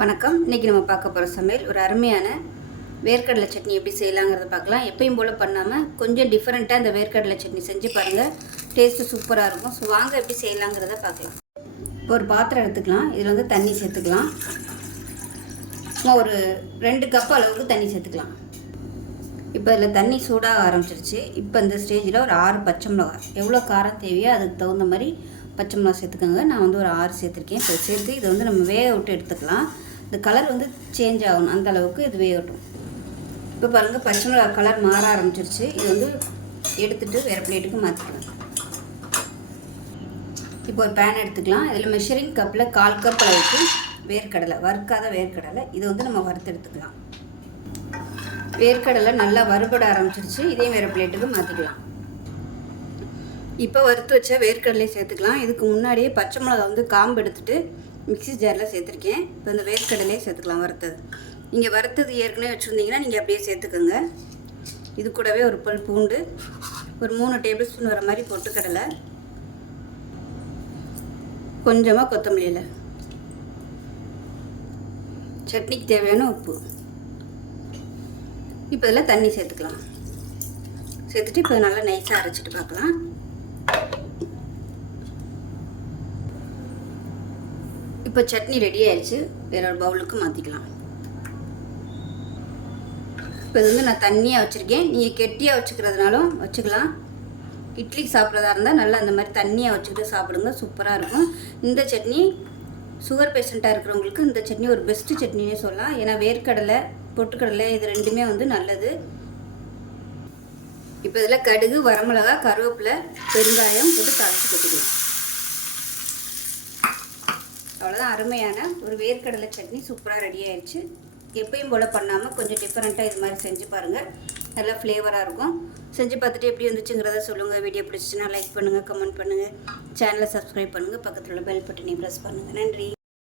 வணக்கம். இன்றைக்கி நம்ம பார்க்க போகிற சமையல் ஒரு அருமையான வேர்க்கடலை சட்னி எப்படி செய்யலாங்கிறத பார்க்கலாம். எப்பயும் போல் பண்ணாமல் கொஞ்சம் டிஃப்ரெண்ட்டாக இந்த வேர்க்கடலை சட்னி செஞ்சு பாருங்கள் டேஸ்ட்டு சூப்பராக இருக்கும். ஸோ வாங்க எப்படி செய்யலாங்கிறத பார்க்கலாம். இப்போ ஒரு பாத்திரம் எடுத்துக்கலாம். இதில் வந்து தண்ணி சேர்த்துக்கலாம். சும்மா ஒரு ரெண்டு கப் அளவுக்கு தண்ணி சேர்த்துக்கலாம். இப்போ இதில் தண்ணி சூடாக ஆரம்பிச்சிருச்சு. இப்போ இந்த ஸ்டேஜில் ஒரு ஆறு பச்சை மிளகாய். எவ்வளோ காரம் தேவையோ அதுக்கு தகுந்த மாதிரி பச்சை மிளகாய் சேர்த்துக்கோங்க. நான் வந்து ஒரு ஆறு சேர்த்துருக்கேன். இப்போ சேர்த்து இதை வந்து நம்ம வேக விட்டு எடுத்துக்கலாம். இந்த கலர் வந்து சேஞ்ச் ஆகணும். அந்த அளவுக்கு இது வேகட்டும். இப்போ பாருங்கள் பச்சை மிளகா கலர் மாற ஆரம்பிச்சிருச்சு. இது வந்து எடுத்துட்டு வேறு பிளேட்டுக்கு மாற்றிக்கலாம் இப்போ ஒரு பேன் எடுத்துக்கலாம். இதில் மெஷரிங் கப்பில் கால் கப் அளவுக்கு வேர்க்கடலை வறுக்காத வேர்க்கடலை. இதை வந்து நம்ம வறுத்து எடுத்துக்கலாம். வேர்க்கடலை நல்லா வறுபட ஆரம்பிச்சிருச்சு. இதையும் வேறு பிளேட்டுக்கு மாற்றிக்கலாம் இப்போ வறுத்து வச்ச வேர்க்கடலையை சேர்த்துக்கலாம். இதுக்கு முன்னாடியே பச்சை மிளகா வந்து காம்பு எடுத்துகிட்டு மிக்ஸி ஜாரில் சேர்த்துருக்கேன். இப்போ இந்த வேர்க்கடலையே சேர்த்துக்கலாம் வறுத்தது. நீங்கள் வறுத்தது ஏற்கனவே வச்சுருந்தீங்கன்னா நீங்கள் அப்படியே சேர்த்துக்கோங்க. இது கூடவே ஒரு பல் பூண்டு ஒரு மூணு டேபிள் ஸ்பூன் வர மாதிரி பொட்டுக்கடலை கொஞ்சமாக கொத்தமல்லியில் சட்னிக்கு தேவையான உப்பு. இப்போ இதில் தண்ணி சேர்த்துக்கலாம். சேர்த்துட்டு இப்போ நல்லா நைஸாக அரைச்சிட்டு பார்க்கலாம். இப்போ சட்னி ரெடி ஆயிடுச்சு. வேற ஒரு பவுலுக்கு மாற்றிக்கலாம் இப்போ இது வந்து நான் தண்ணியாக வச்சுருக்கேன். நீங்கள் கெட்டியாக வச்சுக்கிறதுனாலும் வச்சுக்கலாம். இட்லிக்கு சாப்பிட்றதா இருந்தால் நல்லா அந்த மாதிரி தண்ணியாக வச்சுக்கிட்டு சாப்பிடுங்க. சூப்பராக இருக்கும். இந்த சட்னி சுகர் பேஷண்ட்டாக இருக்கிறவங்களுக்கு இந்த சட்னி ஒரு பெஸ்ட்டு சட்னினே சொல்லலாம். ஏன்னா வேர்க்கடலை பொட்டுக்கடலை இது ரெண்டுமே வந்து நல்லது. இப்போ இதில் கடுகு வரமிளகா கருவேப்பிலை பெருங்காயம் போட்டு தாளித்து கொட்டிக்கலாம். அவ்வளோதான் அருமையான ஒரு வேர்க்கடலை சட்னி சூப்பராக ரெடி ஆயிடுச்சு. எப்பயும் போல் பண்ணாமல் கொஞ்சம் டிஃப்ரெண்ட்டாக இது மாதிரி செஞ்சு பாருங்கள் நல்லா ஃப்ளேவராக இருக்கும். செஞ்சு பார்த்துட்டு எப்படி வந்துச்சுங்கிறத சொல்லுங்கள் வீடியோ பிடிச்சிச்சுன்னா லைக் பண்ணுங்கள் கமெண்ட் பண்ணுங்கள் சேனலை சப்ஸ்கிரைப் பண்ணுங்கள் பக்கத்தில் உள்ள பெல் பட்டனையும் ப்ரெஸ் பண்ணுங்கள் நன்றி.